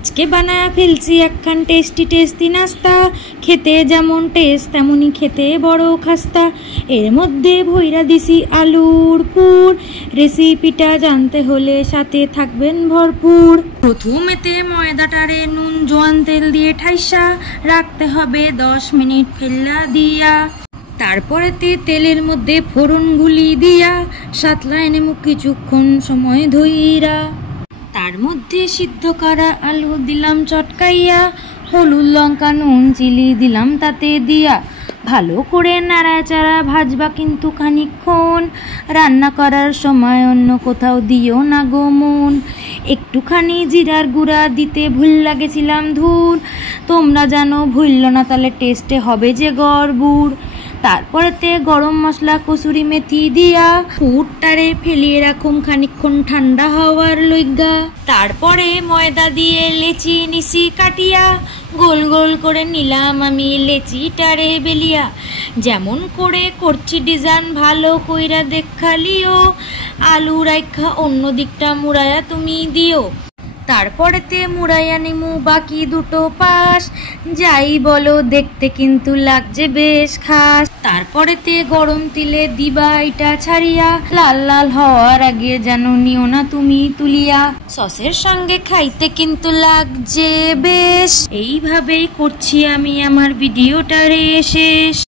আজকে বানায়া ফেলছি একখান টেস্টি টেস্টি নাস্তা। খেতে যেমন টেস্ট তেমনই খেতে বড় খাস্তা। এর মধ্যে ভইরা দিছি আলুর পুর। রেসিপিটা জানতে হলে সাথে থাকবেন ভরপুর। প্রথমেতে ময়দাটারে নুন জোয়ান তেল দিয়ে ঠাইসা রাখতে হবে 10 মিনিট ফেল্লা দিয়া। তারপরেতে তেলের মধ্যে ফোড়নগুলি দিয়া সাতলা এনে মুখ কিছুক্ষণ সময় ধইরা। তার মধ্যে সিদ্ধ করা আলু দিলাম চটকাইয়া, হলুদ লঙ্কা নুন চিলি দিলাম তাতে দিয়া। ভালো করে নাড়াচাড়া ভাজবা কিন্তু খানিকক্ষণ। রান্না করার সময় অন্য কোথাও দিও না গো মন। একটুখানি জিরার গুঁড়া দিতে ভুল লাগেছিলাম ধুর। তোমরা জানো ভুলল না তাহলে টেস্টে হবে যে গড়বুড়। তারপরেতে গরম মশলা কসুরি মেথি দিয়া পুরটারে ফেলিয়ে রাখুম খানিকক্ষণ ঠান্ডা হওয়ার লইগা। তারপরে ময়দা দিয়ে লেচি নিছি কাটিয়া, গোল গোল করে নিলাম আমি লেচিটারে বেলিয়া। যেমন করে করছি ডিজাইন ভালো কইরা দেখালিও, আলু রাইখা অন্য দিকটা মুড়াইয়া তুমি দিও। তারপরেতে মুড়াইয়া নিমু বাকি দুটো পাশ। যাই বলো দেখতে কিন্তু লাগছে বেশ খাস। তারপরেতে গরম তেলে দিবা এটা ছাড়িয়া, লাল লাল হওয়ার আগে যেন নিও না তুমি তুলিয়া। সসের সঙ্গে খাইতে কিন্তু লাগছে বেশ। এইভাবেই করছি আমি আমার ভিডিওটারে শেষ।